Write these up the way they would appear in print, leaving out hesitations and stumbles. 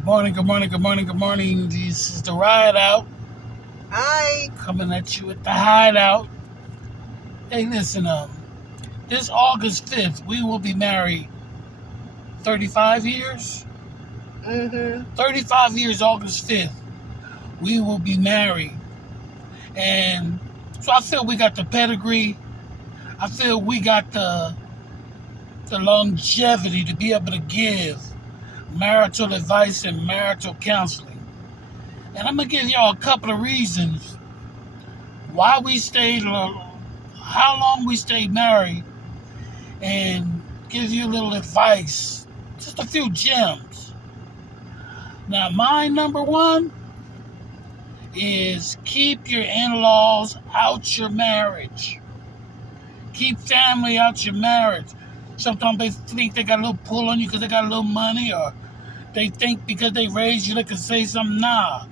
Good morning, good morning, good morning, good morning. This is the Ride Out Hi. coming at you with the Hideout. Hey, listen, this August 5th, we will be married 35 years. Mm-hmm. 35 years, August 5th, we will be married. And so I feel we got the pedigree. I feel we got the longevity to be able to give marital advice and marital counseling. And I'm going to give y'all a couple of reasons why we stayed, how long we stayed married, and give you a little advice. Just a few gems. Now, my number one is keep your in-laws out your marriage. Keep family out your marriage. Sometimes they think they got a little pull on you because they got a little money, or they think because they raised you they can say something. Nah,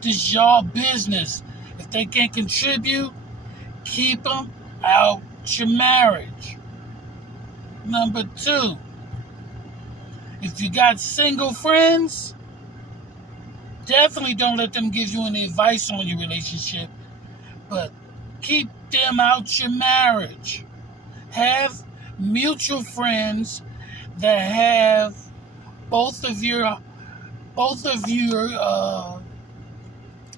this is y'all business. If they can't contribute, keep them out your marriage. Number two, if you got single friends, definitely don't let them give you any advice on your relationship, but keep them out your marriage. Have mutual friends that have both of your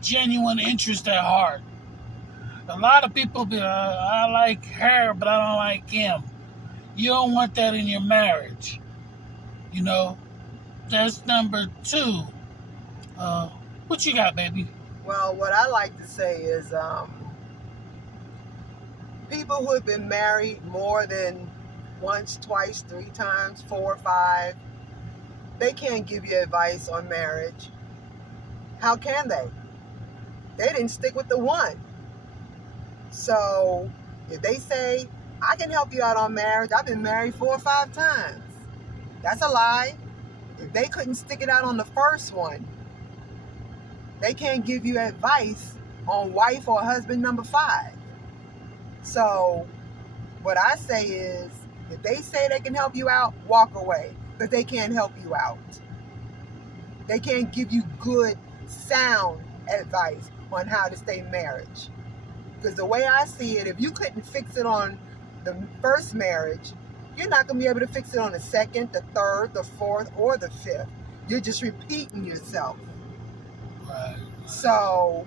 genuine interest at heart. A lot of people be, I like her, but I don't like him. You don't want that in your marriage. You know, that's number two. What you got, baby? Well, what I like to say is people who have been married more than once, twice, three times, four, five, they can't give you advice on marriage. How can they? They didn't stick with the one. So if they say, I can help you out on marriage, I've been married 4 or 5 times. That's a lie. If they couldn't stick it out on the first one, they can't give you advice on wife or husband number 5. So what I say is, if they say they can help you out, walk away, because they can't help you out. They can't give you good, sound advice on how to stay married. Because the way I see it, if you couldn't fix it on the first marriage, you're not going to be able to fix it on the second, the third, the fourth, or the fifth. You're just repeating yourself. Right. So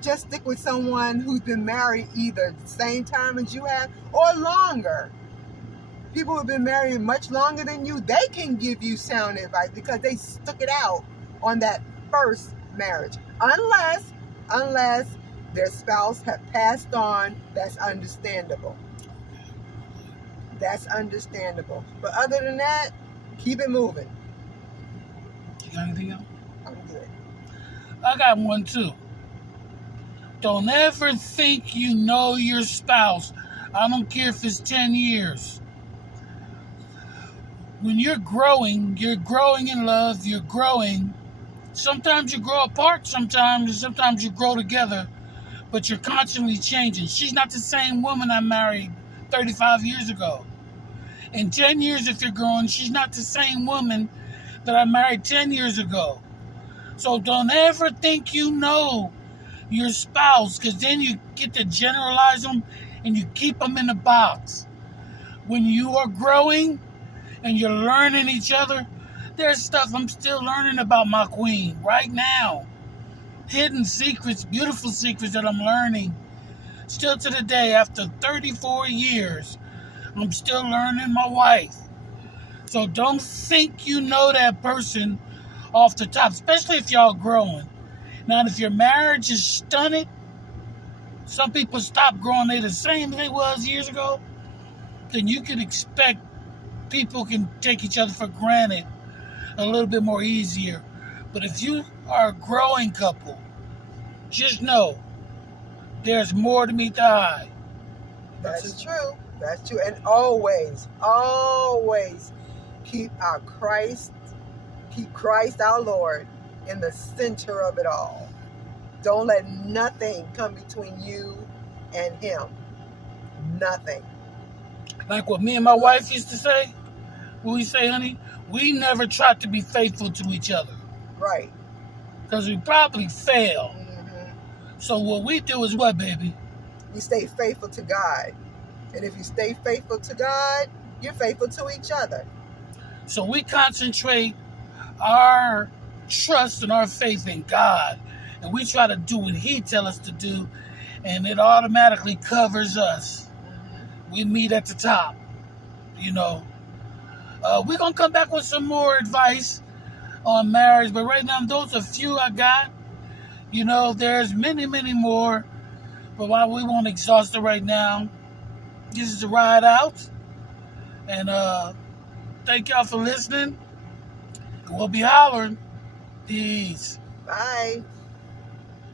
just stick with someone who's been married either the same time as you have or longer. People who've been married much longer than you, they can give you sound advice because they stuck it out on that first marriage. Unless their spouse have passed on, that's understandable. That's understandable. But other than that, keep it moving. You got anything else? I'm good. I got one too. Don't ever think you know your spouse. I don't care if it's 10 years. When you're growing in love, you're growing. Sometimes you grow apart, sometimes you grow together, but you're constantly changing. She's not the same woman I married 35 years ago. In 10 years, if you're growing, she's not the same woman that I married 10 years ago. So don't ever think you know your spouse, because then you get to generalize them and you keep them in a box. When you are growing and you're learning each other, there's stuff I'm still learning about my queen right now. Hidden secrets, beautiful secrets that I'm learning. Still to the day, after 34 years, I'm still learning my wife. So don't think you know that person off the top, especially if y'all growing. Now, if your marriage is stunted, some people stop growing, they the same as they was years ago, then you can expect people can take each other for granted a little bit more easier. But if you are a growing couple, just know there's more to meet the eye. That's true. That's true. And always keep Christ our Lord in the center of it all. Don't let nothing come between you and him. Nothing. Like what me and my wife used to say, what we say, honey? We never try to be faithful to each other. Right. Because we probably fail. Mm-hmm. So what we do is what, baby? You stay faithful to God. And if you stay faithful to God, you're faithful to each other. So we concentrate our trust and our faith in God. And we try to do what He tells us to do. And it automatically covers us. Mm-hmm. We meet at the top. You know. We're going to come back with some more advice on marriage. But right now, those are few I got. You know, there's many, many more. But while we won't exhaust it right now, this is the ride out. And thank y'all for listening. We'll be hollering. Peace. Bye.